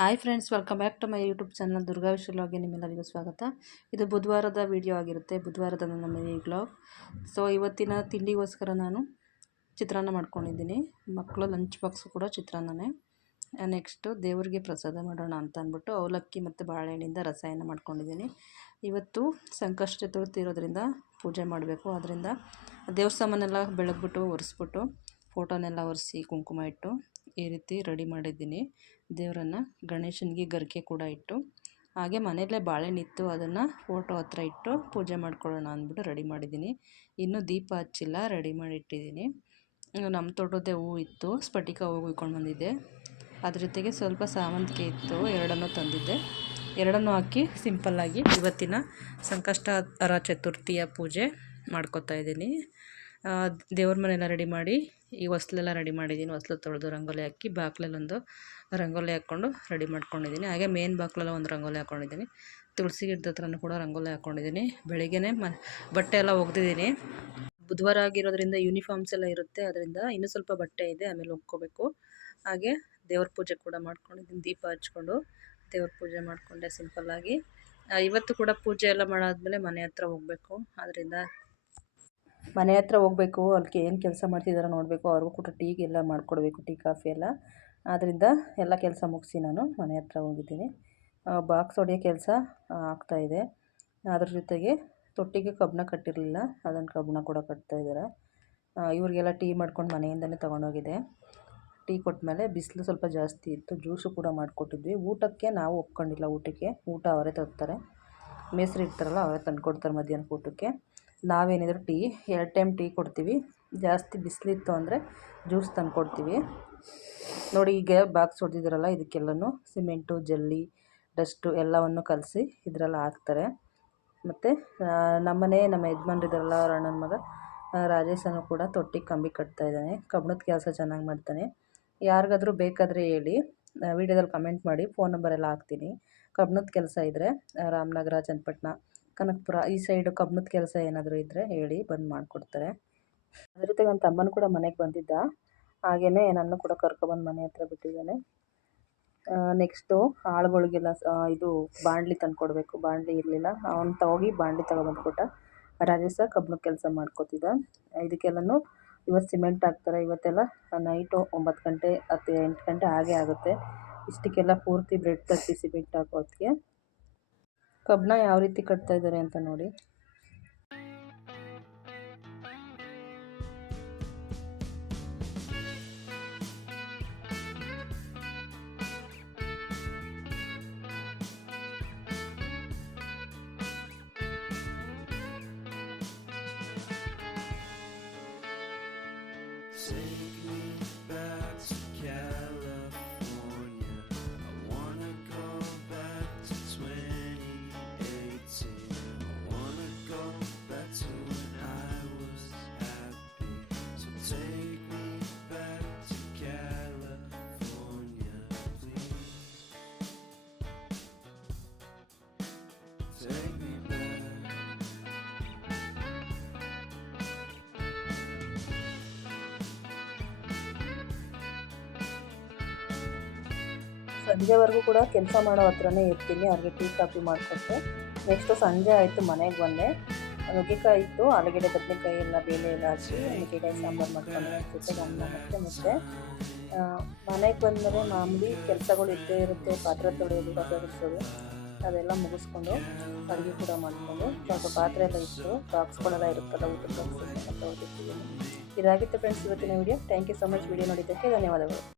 Hi friends welcome back to my YouTube channel Durga ವಿಶ್ವಲಾಗೆ ನಿಮ್ಮೆಲ್ಲರಿಗೂ ಸ್ವಾಗತ. ಇದು ಬುಧವಾರದ ವಿಡಿಯೋ ಆಗಿರುತ್ತೆ, ಬುಧವಾರದ ನನ್ನ ಮನೆ ಬ್ಲಾಗ್ ಸೊ ಇವತ್ತಿನ ತಿಂಡಿಗೋಸ್ಕರ ನಾನು ಚಿತ್ರಾನ್ನ ಮಾಡ್ಕೊಂಡಿದ್ದೀನಿ. ಮಕ್ಕಳು ಲಂಚ್ ಬಾಕ್ಸು ಕೂಡ ಚಿತ್ರಾನ್ನನೇ. ನೆಕ್ಸ್ಟು ದೇವರಿಗೆ ಪ್ರಸಾದ ಮಾಡೋಣ ಅಂತ ಅಂದ್ಬಿಟ್ಟು ಅವಲಕ್ಕಿ ಮತ್ತು ಬಾಳೆಹಣ್ಣಿಂದ ರಸಾಯನ ಮಾಡ್ಕೊಂಡಿದ್ದೀನಿ. ಇವತ್ತು ಸಂಕಷ್ಟ ಚತುರ್ಥಿ ಇರೋದ್ರಿಂದ ಪೂಜೆ ಮಾಡಬೇಕು. ಅದರಿಂದ ದೇವ್ರ ಸಾಮಾನೆಲ್ಲ ಬೆಳಗ್ಬಿಟ್ಟು ಒರೆಸ್ಬಿಟ್ಟು ಫೋಟೋನೆಲ್ಲ ಒರೆಸಿ ಕುಂಕುಮ ಇಟ್ಟು ಈ ರೀತಿ ರೆಡಿ ಮಾಡಿದ್ದೀನಿ. ದೇವರನ್ನು ಗಣೇಶನಿಗೆ ಗರಿಕೆ ಕೂಡ ಇಟ್ಟು, ಹಾಗೆ ಮನೆಯಲ್ಲೇ ಬಾಳೆಹಣ್ಣಿತ್ತು, ಅದನ್ನು ಫೋಟೋ ಹತ್ರ ಇಟ್ಟು ಪೂಜೆ ಮಾಡ್ಕೊಳ್ಳೋಣ ಅಂದ್ಬಿಟ್ಟು ರೆಡಿ ಮಾಡಿದ್ದೀನಿ. ಇನ್ನೂ ದೀಪ ಹಚ್ಚಿಲ್ಲ, ರೆಡಿ ಮಾಡಿ ಇಟ್ಟಿದ್ದೀನಿ ನಮ್ಮ ತೋಟದೇ ಹೂವು ಇತ್ತು, ಸ್ಫಟಿಕ ಹೂವು ಉಯ್ಕೊಂಡು ಬಂದಿದ್ದೆ ಅದ್ರ ಜೊತೆಗೆ ಸ್ವಲ್ಪ ಸಾವಂತಿಗೆ ಇತ್ತು, ಎರಡನ್ನೂ ತಂದಿದ್ದೆ. ಎರಡನ್ನೂ ಹಾಕಿ ಸಿಂಪಲ್ಲಾಗಿ ಇವತ್ತಿನ ಸಂಕಷ್ಟ ಚತುರ್ಥಿಯ ಪೂಜೆ ಮಾಡ್ಕೊತಾ ಇದ್ದೀನಿ. ದೇವ್ರ ಮನೆಯೆಲ್ಲ ರೆಡಿ ಮಾಡಿ, ಈ ಹೊಸ್ಲೆಲ್ಲ ರೆಡಿ ಮಾಡಿದ್ದೀನಿ ಹೊಸ್ಲು ತೊಳೆದು ರಂಗೋಲಿ ಹಾಕಿ ಬಾಗ್ಲಲ್ಲೊಂದು ರಂಗೋಲಿ ಹಾಕ್ಕೊಂಡು ರೆಡಿ ಮಾಡ್ಕೊಂಡಿದ್ದೀನಿ ಹಾಗೆ ಮೇನ್ ಬಾಕ್ಲಲ್ಲಿ ಒಂದು ರಂಗೋಲಿ ಹಾಕ್ಕೊಂಡಿದ್ದೀನಿ ತುಳಸಿ ಗಿಡದ ಹತ್ರನೂ ಕೂಡ ರಂಗೋಲಿ ಹಾಕ್ಕೊಂಡಿದ್ದೀನಿ ಬೆಳಿಗ್ಗೆನೇ ಮ, ಬಟ್ಟೆ ಎಲ್ಲ ಒಗ್ದಿದ್ದೀನಿ ಬುಧವಾರ ಆಗಿರೋದ್ರಿಂದ ಯೂನಿಫಾರ್ಮ್ಸ್ ಎಲ್ಲ ಇರುತ್ತೆ. ಅದರಿಂದ ಇನ್ನೂ ಸ್ವಲ್ಪ ಬಟ್ಟೆ ಇದೆ, ಆಮೇಲೆ ಒಗ್ಕೋಬೇಕು. ಹಾಗೆ ದೇವ್ರ ಪೂಜೆ ಕೂಡ ಮಾಡ್ಕೊಂಡಿದ್ದೀನಿ ದೀಪ ಹಚ್ಕೊಂಡು ದೇವ್ರ ಪೂಜೆ ಮಾಡಿಕೊಂಡೆ ಸಿಂಪಲ್ಲಾಗಿ. ಇವತ್ತು ಕೂಡ ಪೂಜೆ ಎಲ್ಲ ಮಾಡಾದ್ಮೇಲೆ ಮನೆ ಹತ್ರ ಹೋಗಬೇಕು. ಆದ್ದರಿಂದ ಮನೆ ಹತ್ರ ಹೋಗಬೇಕು ಅಲ್ಲಿ ಏನು ಕೆಲಸ ಮಾಡ್ತಿದ್ದಾರೋ ನೋಡಬೇಕು, ಅವ್ರಿಗೂ ಕೂಡ ಟೀಗೆಲ್ಲ ಮಾಡಿಕೊಡ್ಬೇಕು, ಟೀ, ಕಾಫಿ ಎಲ್ಲ. ಆದ್ದರಿಂದ ಎಲ್ಲ ಕೆಲಸ ಮುಗಿಸಿ ನಾನು ಮನೆ ಹತ್ರ ಹೋಗಿದ್ದೀನಿ. ಬಾಕ್ಸ್ ಹೊಡೆಯೋ ಕೆಲಸ ಆಗ್ತಾಯಿದೆ ಅದ್ರ ಜೊತೆಗೆ ತೊಟ್ಟಿಗೆ ಕಬ್ಬನ ಕಟ್ಟಿರಲಿಲ್ಲ ಅದನ್ನು ಕಬ್ಬನ ಕೂಡ ಕಟ್ತಾಯಿದ್ದಾರೆ ಇವರಿಗೆಲ್ಲ ಟೀ ಮಾಡ್ಕೊಂಡು ಮನೆಯಿಂದಲೇ ತೊಗೊಂಡೋಗಿದೆ ಟೀ ಕೊಟ್ಟಮೇಲೆ ಬಿಸಿಲು ಸ್ವಲ್ಪ ಜಾಸ್ತಿ ಇತ್ತು, ಜ್ಯೂಸು ಕೂಡ ಮಾಡಿಕೊಟ್ಟಿದ್ವಿ. ಊಟಕ್ಕೆ ನಾವು ಒಪ್ಕೊಂಡಿಲ್ಲ, ಊಟಕ್ಕೆ. ಊಟ ಅವರೇ ತರ್ತಾರೆ. ಮೇಸ್ತ್ರಿ ಇರ್ತಾರಲ್ಲ ಅವರೇ ತಂದುಕೊಡ್ತಾರೆ ಮಧ್ಯಾಹ್ನ ಊಟಕ್ಕೆ. ನಾವೇನಿದ್ರು ಟೀ, ಎರಡು ಟೈಮ್ ಟೀ ಕೊಡ್ತೀವಿ. ಜಾಸ್ತಿ ಬಿಸಿಲಿತ್ತು ಅಂದರೆ ಜ್ಯೂಸ್ ತಂದು ಕೊಡ್ತೀವಿ. ನೋಡಿ, ಈಗ ಬಾಕ್ಸ್ ಹೊಡೆದಿದ್ರಲ್ಲ ಇದಕ್ಕೆಲ್ಲನೂ ಸಿಮೆಂಟು, ಜಲ್ಲಿ, ಡಸ್ಟು ಎಲ್ಲವನ್ನು ಕಲಸಿ ಇದರಲ್ಲಿ ಹಾಕ್ತಾರೆ. ಮತ್ತು ನಮ್ಮನೆ, ನಮ್ಮ ಯಜಮಾನ್ರಿದ್ದಾರಲ್ಲ ಅವ್ರ ಅಣ್ಣನ ಮಗ ರಾಜೇಶನು ಕೂಡ ತೊಟ್ಟಿಗೆ ಕಂಬಿ ಕಟ್ತಾ ಇದ್ದಾನೆ. ಕಬ್ಬಣದ ಕೆಲಸ ಚೆನ್ನಾಗಿ ಮಾಡ್ತಾನೆ. ಯಾರಿಗಾದ್ರೂ ಬೇಕಾದರೆ ಹೇಳಿ. ವೀಡಿಯೋದಲ್ಲಿ ಕಮೆಂಟ್ ಮಾಡಿ ಫೋನ್ ನಂಬರ್ ಎಲ್ಲ ಹಾಕ್ತೀನಿ. ಕಬ್ಬಣದ ಕೆಲಸ ಇದ್ದರೆ ರಾಮನಗರ, ಚನ್ನಪಟ್ಟಣ, ಕನಕಪುರ, ಈ ಸೈಡು ಕಬ್ಬಣದ ಕೆಲಸ ಏನಾದರೂ ಇದ್ದರೆ ಹೇಳಿ ಬಂದು ಮಾಡಿಕೊಡ್ತಾರೆ. ಅದ್ರ ಜೊತೆಗೆ ನನ್ನ ತಮ್ಮನೂ ಕೂಡ ಮನೆಗೆ ಬಂದಿದ್ದ. ಹಾಗೆಯೇ ನನ್ನ ಕೂಡ ಕರ್ಕೊಬಂದು ಮನೆ ಹತ್ರ ಬಿಟ್ಟಿದ್ದಾನೆ. ನೆಕ್ಸ್ಟು ಆಳುಗಳಿಗೆಲ್ಲ ಇದು ಬಾಣಲಿ ತಂದು ಕೊಡಬೇಕು. ಬಾಣಲಿ ಇರಲಿಲ್ಲ. ಅವ್ನು ತಗೋಗಿ ಬಾಣಲಿ ತಗೊಬಂದು ಕೊಟ್ಟ ರಾಜೇಶ ಕಬ್ಬಣದ ಕೆಲಸ ಮಾಡ್ಕೋತಿದ್ದ. ಇದಕ್ಕೆಲ್ಲನೂ ಇವತ್ತು ಸಿಮೆಂಟ್ ಹಾಕ್ತಾರೆ. ಇವತ್ತೆಲ್ಲ ನೈಟು ಒಂಬತ್ತು ಗಂಟೆ ಹತ್ತು ಎಂಟು ಗಂಟೆ ಹಾಗೆ ಆಗುತ್ತೆ. ಇಷ್ಟಕ್ಕೆಲ್ಲ ಪೂರ್ತಿ ಬ್ರೆಡ್ ತಟ್ಟಿ ಸಿಮೆಂಟ್ ಹಾಕೋದಕ್ಕೆ ಕಬ್ಬನ್ನ ಯಾವ ರೀತಿ ಕಟ್ತಾ ಇದ್ದಾರೆ ಅಂತ ನೋಡಿ. Take me ಸಂಜೆವರೆಗೂ ಕೂಡ ಕೆಲಸ ಮಾಡೋ ಹತ್ರನೇ ಇರ್ತೀನಿ ಅವ್ರಿಗೆ ಟೀ ಕಾಫಿ ಮಾಡಿಕೊಟ್ಟೆ. ನೆಕ್ಸ್ಟು ಸಂಜೆ ಆಯಿತು, ಮನೆಗೆ ಬಂದೆ. ನುಗ್ಗೆಕಾಯಿ ಇತ್ತು, ಆಲೂಗೆಡ್ಡೆ, ಬದನೆಕಾಯಿ ಎಲ್ಲ ಬೇಳೆ ಎಲ್ಲ ಹಾಕಿ, ನುಗ್ಗೆಕಾಯಿ ಸಾಂಬಾರು ಮಾಡ್ಕೊಂಡು ಜೊತೆಗೆ ಮತ್ತು ಮನೆಗೆ ಬಂದರೆ ಮಾಮೂಲಿ ಕೆಲಸಗಳು ಇದ್ದೇ ಇರುತ್ತೆ, ಪಾತ್ರೆ ತೊಳೆಯೋದು, ಪಾತ್ರೆ ಬಿಡಿಸೋದು ಅದೆಲ್ಲ ಮುಗಿಸ್ಕೊಂಡು ಅಡುಗೆ ಕೂಡ ಮಾಡಿಕೊಂಡು, ಸ್ವಲ್ಪ ಪಾತ್ರೆ ಎಲ್ಲ ಇತ್ತು ಬಾಕ್ಸ್ಗಳೆಲ್ಲ ಇರುತ್ತಲ್ಲ ತೊಳೆದಿರ್ತೀವಿ. ಇದಾಗಿತ್ತು ಫ್ರೆಂಡ್ಸ್ ಇವತ್ತಿನ video thank you so much video ನೋಡಿದ್ದಕ್ಕೆ ಧನ್ಯವಾದಗಳು.